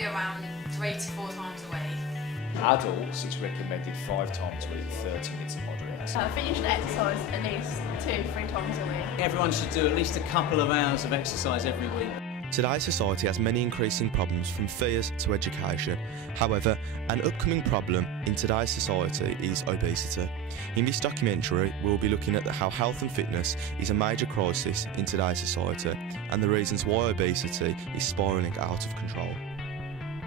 be around 3 to 4 times a week. Adults, it's recommended 5 times a week, 30 minutes of moderate exercise. I finish an exercise at least 2-3 times a week. Everyone should do at least a couple of hours of exercise every week. Today's society has many increasing problems from fears to education. However, an upcoming problem in today's society is obesity. In this documentary, we'll be looking at how health and fitness is a major crisis in today's society and the reasons why obesity is spiralling out of control.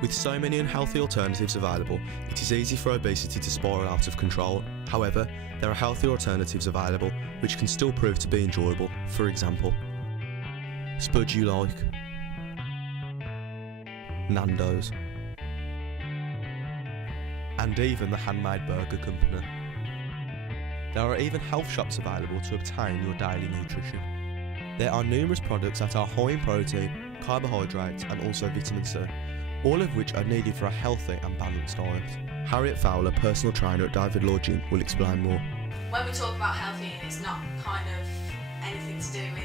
With so many unhealthy alternatives available, it is easy for obesity to spiral out of control. However, there are healthy alternatives available which can still prove to be enjoyable. For example, Spud You Like, Nando's, and even the Handmade Burger Company. There are even health shops available to obtain your daily nutrition. There are numerous products that are high in protein, carbohydrates and also vitamin C, all of which are needed for a healthy and balanced diet. Harriet Fowler, personal trainer at David Lloyd Gym, will explain more. When we talk about healthy eating, it's not kind of anything to do with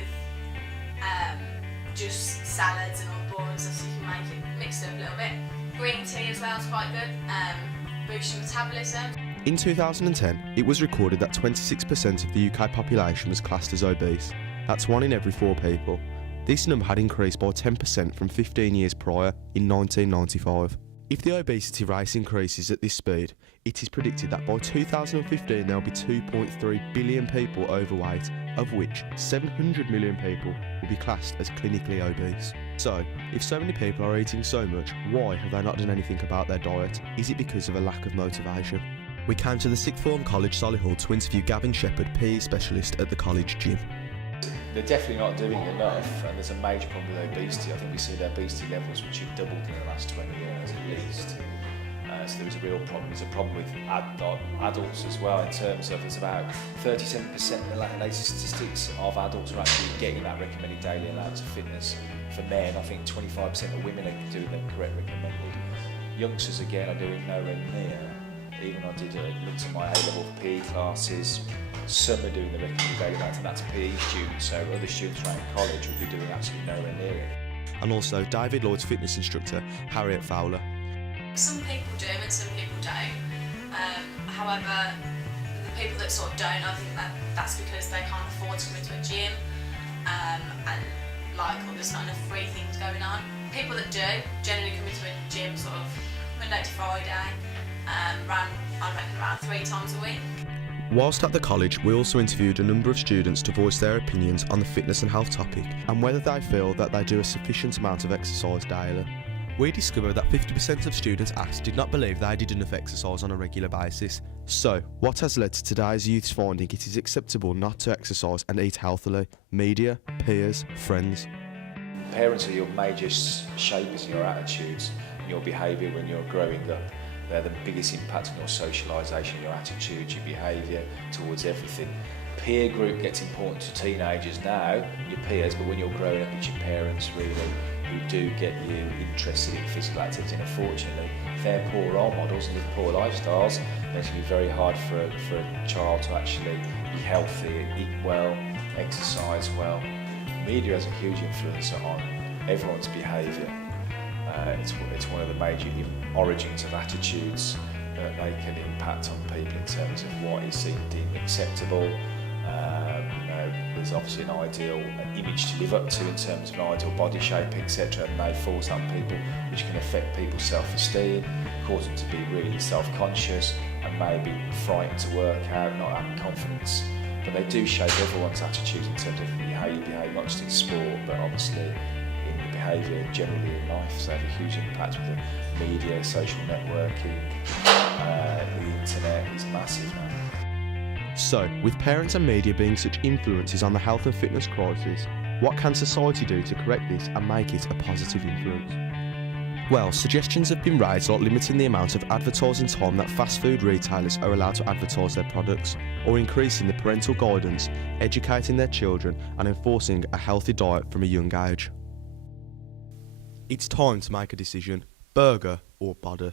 just salads and all boring stuff, so you can make it mixed up a little bit. Green tea as well is quite good, boosts your metabolism. In 2010, it was recorded that 26% of the UK population was classed as obese. That's 1 in every 4 people. This number had increased by 10% from 15 years prior in 1995. If the obesity rate increases at this speed, it is predicted that by 2015 there will be 2.3 billion people overweight, of which 700 million people will be classed as clinically obese. So, if so many people are eating so much, why have they not done anything about their diet? Is it because of a lack of motivation? We came to the Sixth Form College Solihull to interview Gavin Shepherd, PE specialist at the college gym. They're definitely not doing enough, and there's a major problem with obesity. I think we see their obesity levels which have doubled in the last 20 years at least. So there is a real problem. There's a problem with adults as well, in terms of there's about 37% in the latest statistics of adults are actually getting that recommended daily allowance of fitness. For men, I think 25% of women are doing the correct recommended. Youngsters again are doing nowhere near. Even I did looked at my A-level PE classes. Some are doing the recommended daily allowance, and that's PE students. So other students around college will be doing absolutely nowhere near it. And also David Lloyd's fitness instructor, Harriet Fowler. Some people do and some people don't. However, the people that sort of don't, I think that's because they can't afford to come into a gym and like there's not enough free things going on. People that do generally come into a gym sort of Monday to Friday, I reckon around 3 times a week. Whilst at the college, we also interviewed a number of students to voice their opinions on the fitness and health topic and whether they feel that they do a sufficient amount of exercise daily. We discovered that 50% of students asked did not believe they did enough exercise on a regular basis. So, what has led to today's youth's finding it is acceptable not to exercise and eat healthily? Media, peers, friends. Parents are your major shapers in your attitudes and your behaviour when you're growing up. They're the biggest impact on your socialisation, your attitude, your behaviour towards everything. Peer group gets important to teenagers now, your peers, but when you're growing up, it's your parents really who do get you interested in physical activity. And unfortunately, if they're poor role models and live poor lifestyles, then it's going to be very hard for a child to actually be healthy, eat well, exercise well. Media has a huge influence on everyone's behaviour. It's one of the major origins of attitudes that they can impact on people in terms of what is deemed acceptable. There's obviously an ideal image to live up to in terms of an ideal body shape, etc. And they force on people, which can affect people's self-esteem, cause them to be really self-conscious and maybe frightened to work out, not having confidence. But they do shape everyone's attitudes in terms of how you behave, not just in sport, but obviously in your behaviour generally in life. So they have a huge impact with the media, social networking, the internet is massive now. So, with parents and media being such influences on the health and fitness crisis, what can society do to correct this and make it a positive influence? Well, suggestions have been raised like limiting the amount of advertising time that fast food retailers are allowed to advertise their products, or increasing the parental guidance, educating their children and enforcing a healthy diet from a young age. It's time to make a decision: burger or body.